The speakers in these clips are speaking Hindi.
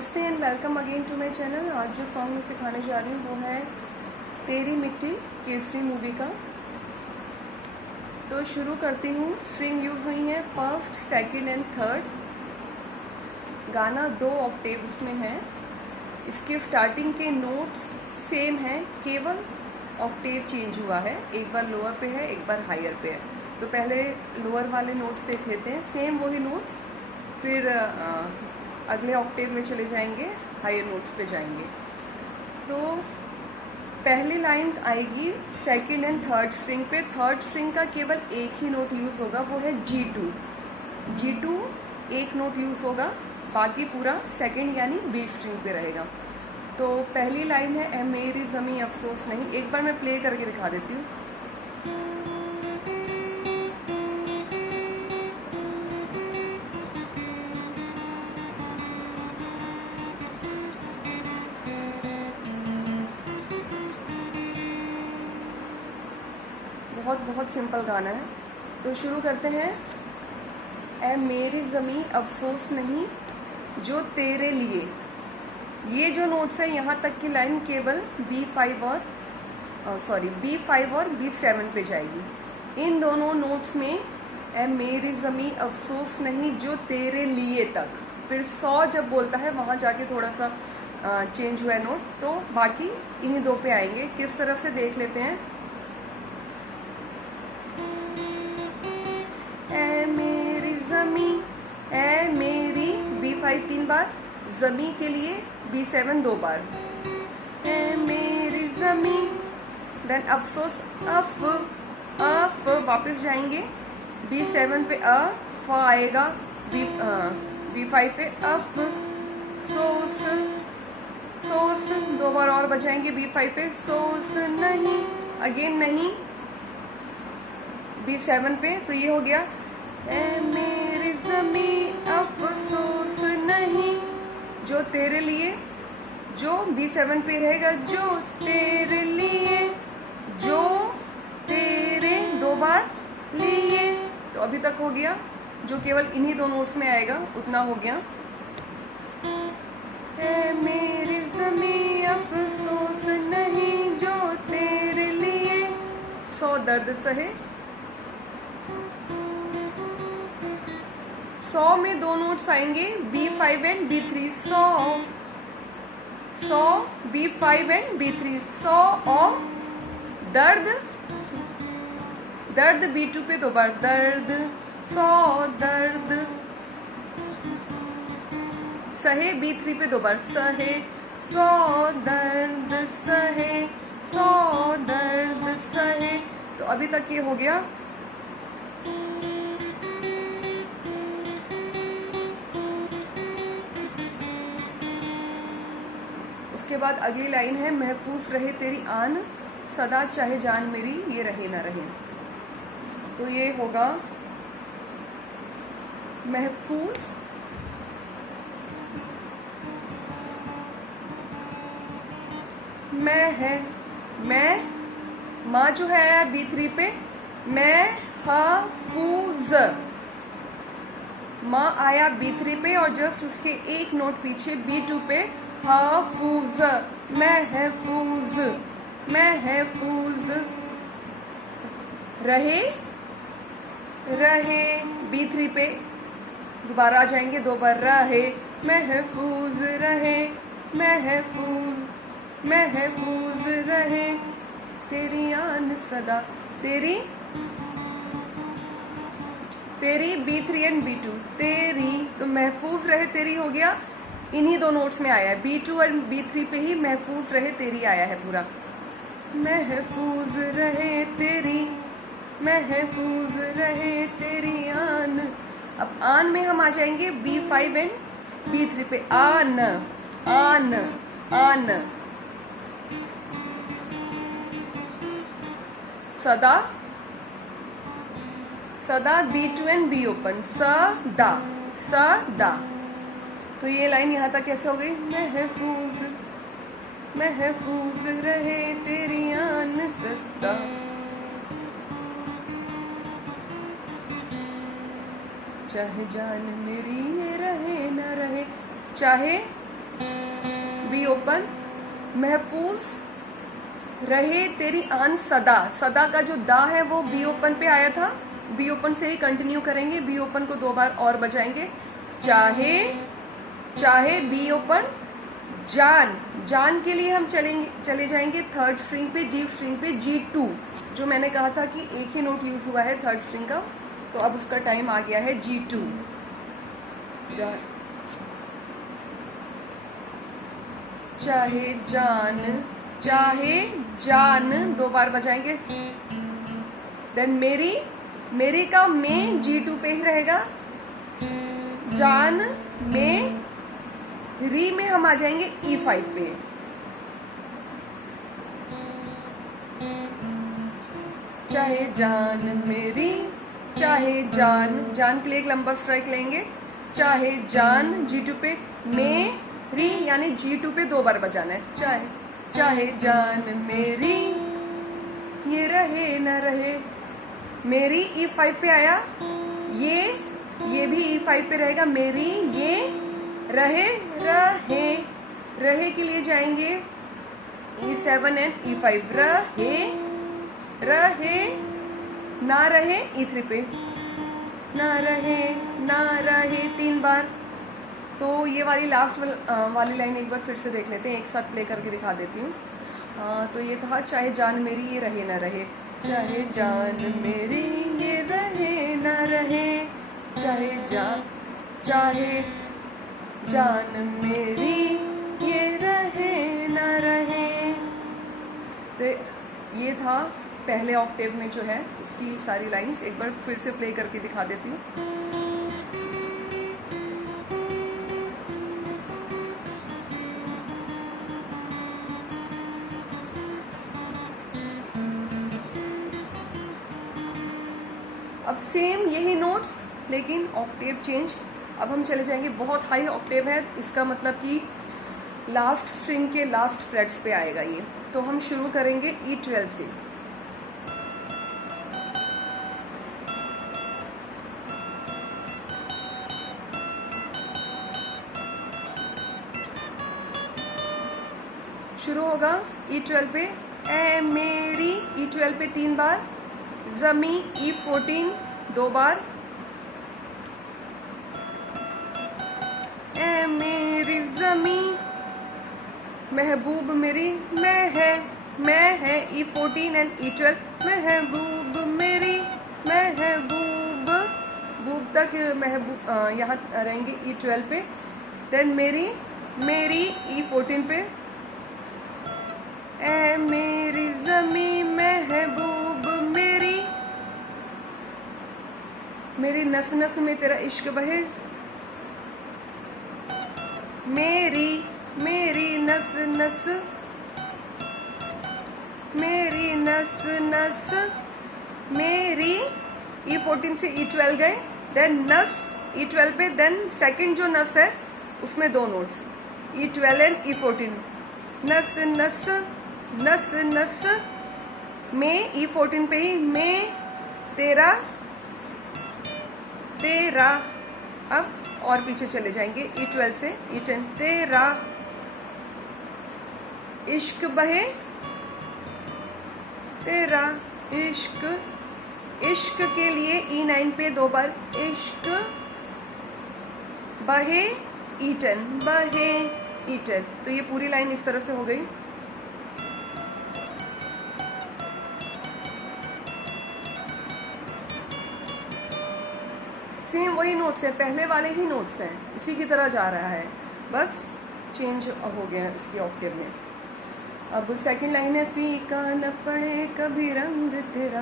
नमस्ते and welcome again to my channel. आज जो सॉन्ग मैं सिखाने जा रही हूँ वो है तेरी मिट्टी केसरी मूवी का। तो शुरू करती हूँ। स्ट्रिंग यूज़ हुई है फर्स्ट, सेकंड एंड थर्ड। गाना 2 ऑक्टेव्स में है। इसके स्टार्टिंग के नोट्स सेम हैं, केवल ऑक्टेव चेंज हुआ है। एक बार लोअर पे है, एक बार हायर पे है। तो पहले लोअर वाले नोट्स देख लेते हैं, सेम वही नोट्स, फिर अगले ऑक्टेव में चले जाएंगे, हायर नोट्स पे जाएंगे। तो पहली लाइन आएगी सेकंड एंड थर्ड स्ट्रिंग पे। थर्ड स्ट्रिंग का केवल एक ही नोट यूज़ होगा, वो है G2। G2 एक नोट यूज़ होगा, बाकी पूरा सेकंड यानी बी स्ट्रिंग पे रहेगा। तो पहली लाइन है ए मेरी ज़मीं अफसोस नहीं। एक बार मैं प्ले करके दिखा देती हूँ। बहुत बहुत सिंपल गाना है। तो शुरू करते हैं। ए मेरी ज़मीं अफसोस नहीं जो तेरे लिए। ये जो नोट्स है यहाँ तक की लाइन केवल B5 और B7 पे जाएगी। इन दोनों नोट्स में ए मेरी ज़मीं अफसोस नहीं जो तेरे लिए तक, फिर 100 जब बोलता है वहाँ जाके थोड़ा सा चेंज हुआ है नोट। तो बाकी इन्हीं 2 पे आएंगे। किस तरह से देख लेते हैं। ए मेरी ज़मीं, ए मेरी B5 3 बार, ज़मीं के लिए B7 2 बार। ए मेरी ज़मीं, देन अफसोस अफ वापस जाएंगे B7 पे फ आएगा, B5 पे अफ सोस 2 बार और बजाएंगे B5 पे सोस नहीं, अगेन नहीं B7 पे। तो ये हो गया ए मेरी ज़मीं अफसोस नहीं जो तेरे लिए, जो B7 पे रहेगा, जो तेरे लिए, जो तेरे 2 बार लिए। तो अभी तक हो गया, जो केवल इन्हीं 2 नोट्स में आएगा उतना हो गया। ए मेरी ज़मीं अफसोस नहीं जो तेरे लिए, 100 दर्द सहे। 100 में 2 नोट्स आएंगे B5 and B3। 100 B5 and B3। 100 और दर्द B2 पे 2 बार दर्द, 100 दर्द सहे B3 पे 2 बार सहे, 100 दर्द सहे, 100 दर्द सहे। तो अभी तक ये हो गया। उसके बाद अगली लाइन है महफूज रहे तेरी आन सदा चाहे जान मेरी ये रहे ना रहे। तो ये होगा महफूज, मैं माँ जो है B3 पे, मैं हफूज, माँ आया B3 पे और जस्ट उसके एक नोट पीछे B2 पे हफूज, महफूज रहे B3 पे दोबारा आ जाएंगे 2 बार रहे, महफूज रहे, महफूज रहे तेरी आन सदा, तेरी B3 एंड B2 तेरी। तो महफूज रहे तेरी हो गया, इन्हीं 2 नोट्स में आया है। B2 और B3 पे ही महफूज रहे तेरी आया है पूरा। महफूज रहे तेरी, महफूज रहे तेरी आन। अब आन में हम आ जाएंगे B5 एंड B3 पे। आन सदा B2 एंड B ओपन, सदा। तो ये लाइन यहाँ तक कैसे हो गई। महफूज रहे तेरी आन सदा, चाहे जान मेरी ये रहे ना रहे। चाहे बी ओपन। महफूज रहे तेरी आन सदा, सदा का जो दा है वो बी ओपन पे आया था, बी ओपन से ही कंटिन्यू करेंगे, बी ओपन को 2 बार और बजाएंगे। चाहे, चाहे बी ओपन। जान, जान के लिए हम चले जाएंगे 3rd स्ट्रिंग पे, जी स्ट्रिंग पे, G2, जो मैंने कहा था कि एक ही नोट यूज हुआ है 3rd स्ट्रिंग का, तो अब उसका टाइम आ गया है G2। चाहे जान, चाहे जान 2 बार बजाएंगे। देन मेरी, मेरी का में G2 पे ही रहेगा। जान में, री में हम आ जाएंगे E5 पे। चाहे जान मेरी, चाहे जान, जान के लिए एक लंबा स्ट्राइक लेंगे। चाहे जान G2 पे, मेरी यानी G2 पे 2 बार बजाना है। चाहे, चाहे जान मेरी ये रहे न रहे, मेरी E5 पे आया, ये भी E5 पे रहेगा। मेरी ये रहे, रहे, रहे के लिए जाएंगे E7 एंड E5। रहे, रहे, ना रहे E3 पे, ना रहे, ना रहे 3 बार। तो ये वाली लास्ट वाली लाइन एक बार फिर से देख लेते हैं, एक साथ प्ले करके दिखा देती हूँ। तो ये था चाहे जान मेरी ये रहे ना रहे, चाहे जान मेरी ये रहे ना रहे, चाहे जान मेरी ये रहे ना रहे। तो ये था पहले ऑक्टेव में जो है इसकी सारी लाइंस, एक बार फिर से प्ले करके दिखा देती हूँ। अब सेम यही नोट्स लेकिन ऑक्टेव चेंज। अब हम चले जाएंगे, बहुत हाई ऑक्टेव है, इसका मतलब कि लास्ट स्ट्रिंग के लास्ट फ्रेट्स पे आएगा ये। तो हम शुरू करेंगे E12 से। शुरू होगा E12 पे, ए मेरी E12 पे 3 बार, जमी E14 2 बार, ए मेरी जमी, महबूब मेरी, मैं है E14 एंड E12, महबूब मेरी, महबूब, बूब तक महबूब यहाँ रहेंगे E12 पे। देन मेरी E14 पे, ए मेरी जमी, महबूब मेरी, मेरी नस नस में तेरा इश्क बहे, मेरी नस नस, मेरी नस नस, मेरी E14 से E12 गए, देन नस E12 पे, देन सेकंड जो नस है उसमें 2 नोट्स, E12 एंड E14, नस नस, नस नस, में E14 पे ही, में तेरा, तेरा। अब और पीछे चले जाएंगे E12 से E10, तेरा इश्क बहे, तेरा इश्क, इश्क के लिए E9 पे 2 बार, इश्क बहे E10, बहे E10। तो ये पूरी लाइन इस तरह से हो गई। सेम वही नोट्स हैं, पहले वाले ही नोट्स हैं, इसी की तरह जा रहा है, बस चेंज हो गया है इसकी ऑक्टेव में। अब सेकंड लाइन है, फीका न पड़े कभी रंग तेरा।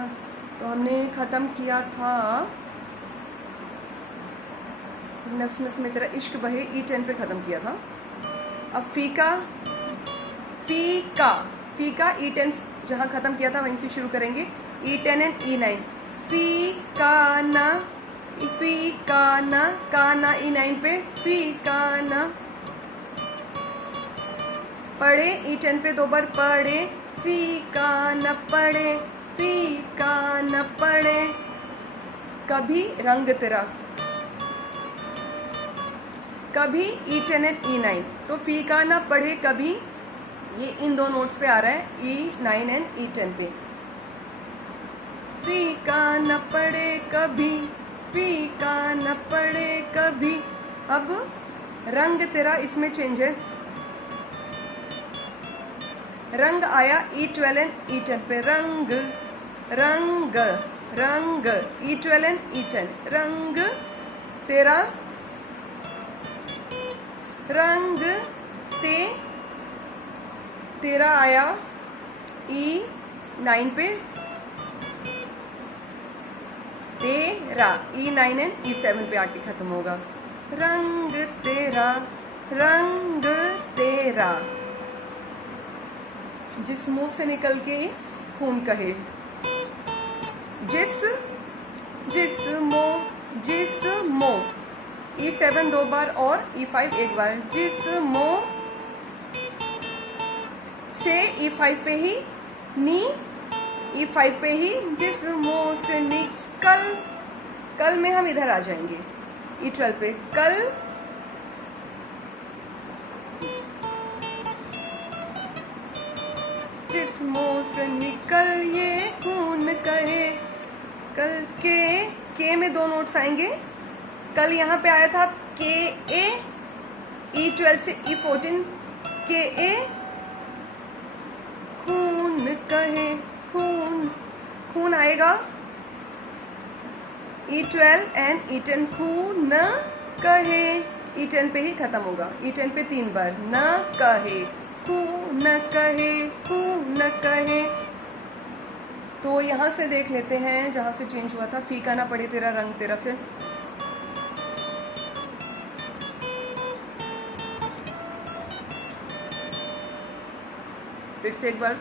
तो हमने ख़त्म किया था नस नस में तेरा इश्क बहे, E10 पे ख़त्म किया था। अब फीका, फीका, फीका E10 जहाँ ख़त्म किया था वहीं से शुरू करेंगे, E10 एंड E9, फीका ना, फीकाना, काना E9 पे, फीकाना, पढ़े E10 पे 2 बार, पढ़े, फीकाना पढ़े, फीकाना पढ़े, कभी रंग तेरा, कभी E10 एंड E9, तो फी का ना पढ़े कभी, ये इन दो नोट्स पे आ रहा है, E9 एंड E10 पे। फी का न पढ़े कभी, फी का न पढ़े कभी। अब रंग तेरा इसमें चेंज है, रंग आया E12 एंड E10 पे, रंग रंग रंग E12 एंड E10, रंग तेरा, रंग तेरा आया E9 पे, तेरा E9 एंड E7 पे आके खत्म होगा। रंग तेरा, रंग तेरा, जिस मुंह से निकल के खून कहे, जिस्मो E7 दो बार और E5 एक बार, जिस्मो से E5 पे ही, नी E5 पे ही, जिस्मो से निकल, कल में हम इधर आ जाएंगे E12 पे, कल जिस्मों से निकल ये खून कहे, कल के में दो नोट्स आएंगे। कल यहाँ पे आया था के ए, E12 से E14, के ए, खून कहे, खून खून आएगा E12 एंड E10, खून न कहे, E10 पे ही खत्म होगा, E10 पे 3 बार, न कहे, खून न कहे, खून न कहे। तो यहाँ से देख लेते हैं जहाँ से चेंज हुआ था, फीका ना पड़े तेरा रंग तेरा से। फिर से एक बार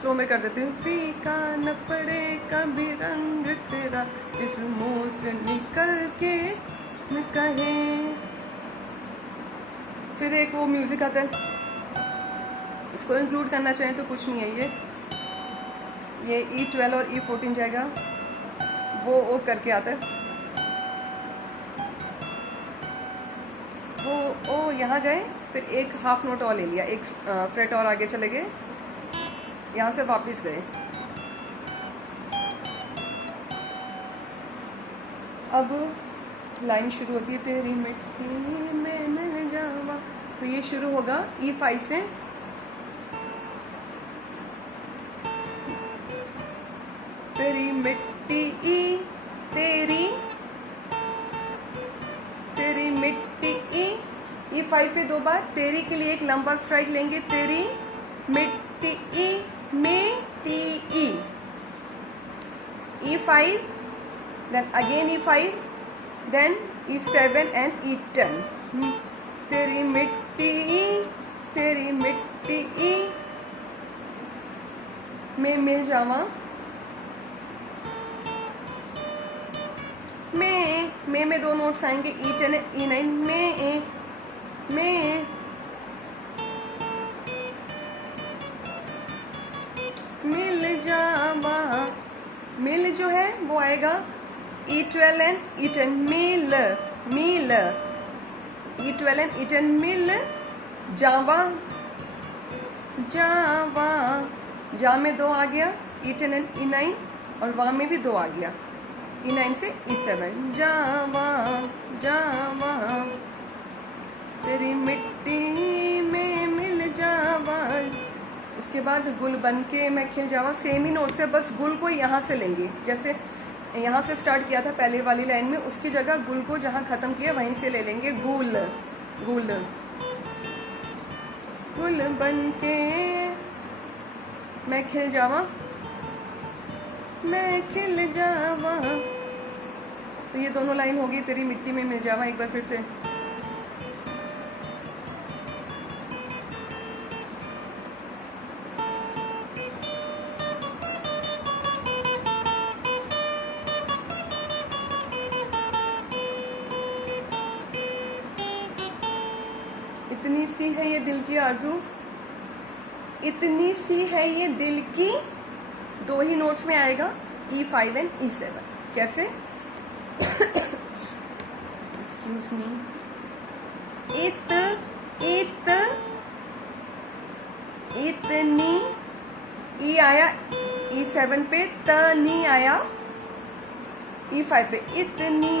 स्लो में कर देती हूँ। फीका न पड़े कभी रंग तेरा, जिस मुंह से निकल के न कहे। फिर एक वो म्यूजिक आता है, इसको इंक्लूड करना चाहें तो कुछ नहीं है, ये E12 और E14 जाएगा, वो करके आता है, वो यहाँ गए, फिर एक हाफ नोट और ले लिया, एक फ्रेट और आगे चले गए, यहाँ से वापस गए। अब लाइन शुरू होती है, तेरी मिट्टी में मिल जावा, तो ये शुरू होगा E5 से, तेरी मिट्टी तेरी मिट्टी E5 पे 2 बार, तेरी के लिए एक लंबा स्ट्राइक लेंगे, तेरी मिट्टी में T E5, then again E5, then E7 and E10, तेरी मिट्टी में मिल जावा, में 2 नोट्स आएंगे, E10 E9, में मिल जावा, मिल जो है वो आएगा E12 and E10, mill E12 and E10, मिल जावा, जा में 2 आ गया, E10 एंड E9, और वहाँ में भी 2 आ गया, E9 से E7, जावा तेरी मिट्टी में मिल जावा। उसके बाद गुल बन के मैं खिल जावा, सेम ही नोट से, बस गुल को यहाँ से लेंगे, जैसे यहाँ से स्टार्ट किया था पहले वाली लाइन में, उसकी जगह गुल को जहाँ ख़त्म किया वहीं से ले लेंगे, गुल बन के मैं खिल जावा, तो ये दोनों लाइन होगी, तेरी मिट्टी में मिल जावा। एक बार फिर से, इतनी सी है ये दिल की आरज़ू, इतनी सी है ये दिल की, 2 ही नोट्स में आएगा, E5 एंड E7। कैसे? एक्सक्यूज मी, इत, इत, इतनी, ई आया E7 पे, तनी आया E5 पे, इतनी,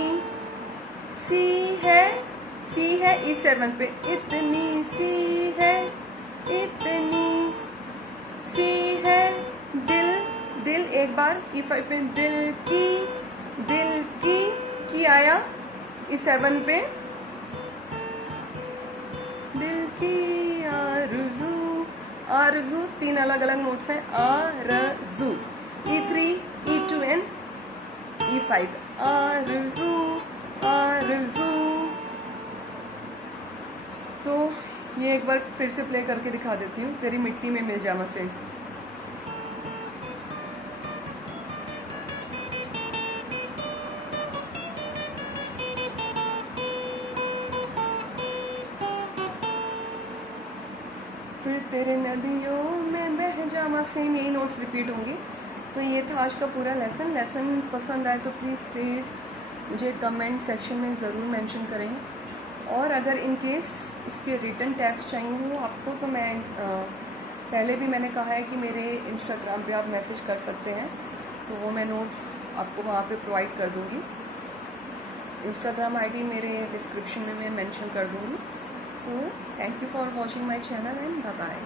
सी है E7 पे, इतनी सी है, इतनी सी है, दिल, दिल एक बार E5 पे, दिल की आया E7 पे, दिल की आरज़ू, आरज़ू 3 अलग अलग नोट्स हैं, आरज़ू, E3, E2 E5, आरज़ू, आरज़ू। तो ये एक बार फिर से प्ले करके दिखा देती हूँ, तेरी मिट्टी में मिल जामा से। फिर तेरे नदियों में बह जामा, सेम यही नोट्स रिपीट होंगी। तो ये था आज का पूरा लेसन पसंद आए तो प्लीज़ मुझे कमेंट सेक्शन में ज़रूर मेंशन करें। और अगर इन केस इसके रिटन टैग्स चाहिए हो आपको, तो मैं पहले भी मैंने कहा है कि मेरे इंस्टाग्राम पे आप मैसेज कर सकते हैं, तो वो मैं नोट्स आपको वहाँ पे प्रोवाइड कर दूँगी। इंस्टाग्राम आईडी मेरे डिस्क्रिप्शन में मैं मेंशन कर दूँगी। So thank you for watching my channel and bye bye.